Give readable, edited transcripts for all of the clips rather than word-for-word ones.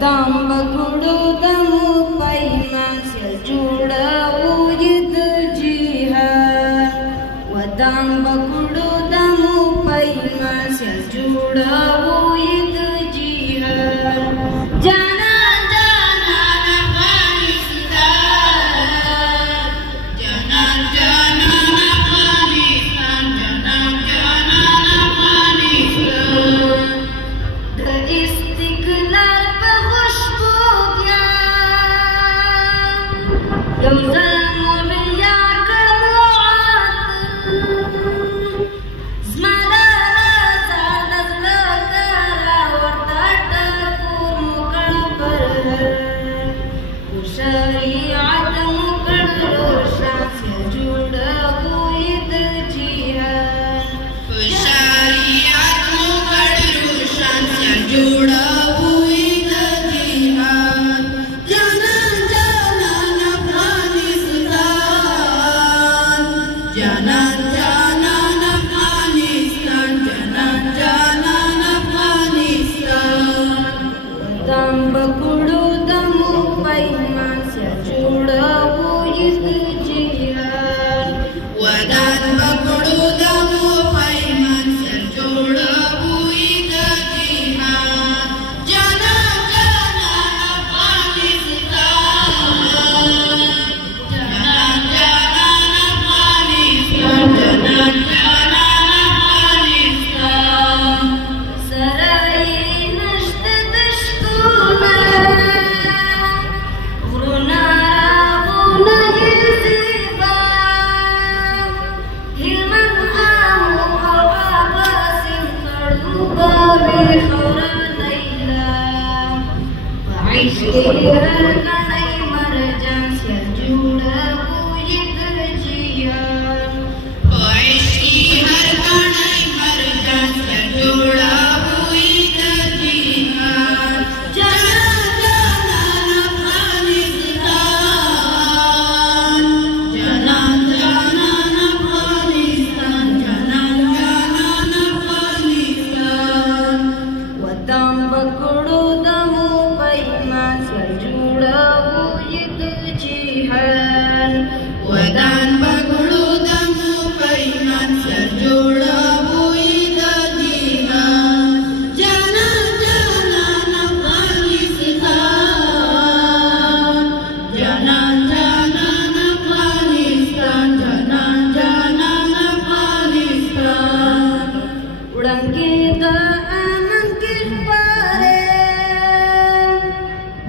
ودان بکړو د مو پیمان سیل جوړو یې د جهان ودان بکړو د مو پیمان سیل جوړو یې د جهان جانا جانا افغانستان جانا جانا افغانستان جانا جانا افغانستان د استقلال په خوشبو بیا یو ځل مو بیا کړو زما د نظر د زړه کلا ورته ټکور مو کړ پر شریعت مو کړ روشن سیل جوړو یې د جهان شریعت مو کړ روشن سیل جوړو یې د جهان جانا جانا افغانستان جانا جانا افغانستان جانا جانا افغانستان ودان بکړو د مو پیمان سیل جوړو یې د جهان ودان بکړو د مو پیمان سیل جوړو یې د جهان جانا جانا افغانستان جانا جانا افغانستان جانا جانا افغانستان سرای نشته د شکونه غرونه راغونه یې زیبا هلمند آمو او عباسم کړوبه وي خوره لیلا په عیش کې هر کلی مرجان سیل جوړو یې د جهان په عیش کې هر کلی مرجان سیل جوړو یې د جهان جانا جانا افغانستان جانا جانا افغانستان جانا جانا افغانستان ودان بکړو د مو پیمان سیل جوړو یې د جهان ودان بکړو د مو پیمان سیل جوړو یې د جهان جانا جانا افغانستان جانا جانا افغانستان جانا جانا افغانستان وړاندې د امن کې پاره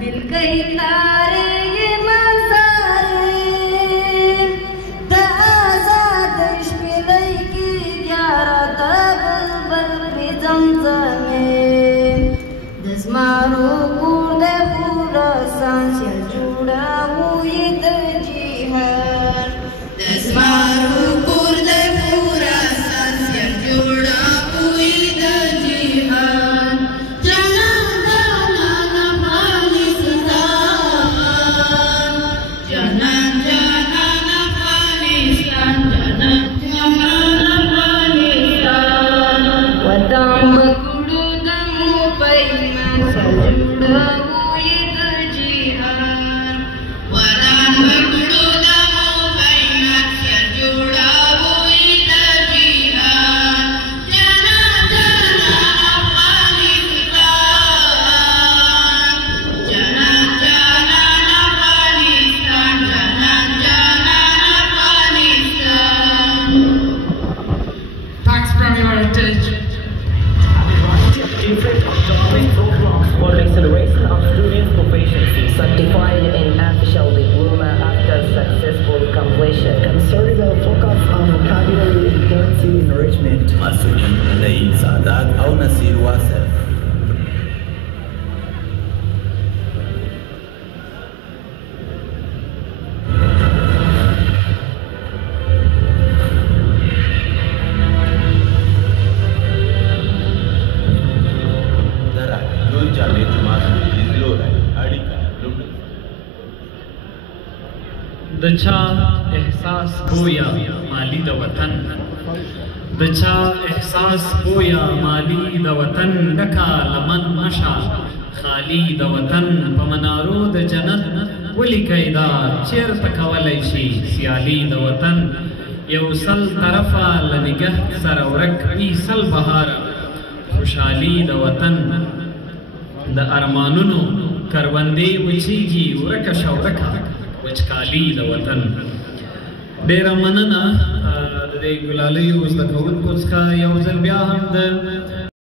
دل کې لارې یې منځارې د آزاد شپېلۍ کې یاره د بلبل پرې زمزمې د زمرو کور د خراسان سیل جوړو یې د جهان د زمرو کور د خراسان سیل جوړو یې د جهان جانا جانا افغانستان جانا جانا افغانستان جانا جانا افغانستان ودان بکړو د مو پیمان سیل جوړو یې د جهان ودان بکړو د مو پیمان سیل جوړو یې د جهان جانا جانا افغانستان جانا جانا افغانستان جانا جانا افغانستان Thanks Premier Heritage. Different academic programs for the acceleration of students' proficiency, certified in official diploma after successful completion. Consider focus on vocabulary fluency enrichment. مسئولین نعیم سعادت او نصیر واصف درک جامع جماعت لیدلوری اړیکه لومړی د چا احساس گویا مالی د وطن د چا احساس گویا مالی د وطن ډکا لمن نشا سیالی د وطن په منارو د جنت ولیکئ دا چیرته کولی شي سیالي د وطن یو سل طرفه له نګه سره ورک وي سل بهاره خوشحالي د وطن د ارمانونو کروندې وچیږي ورکه شه ورکه وچکالي د وطن. ډېره مننه د دې ګلالیو زده کوونکو څخه یو ځل بیا هم د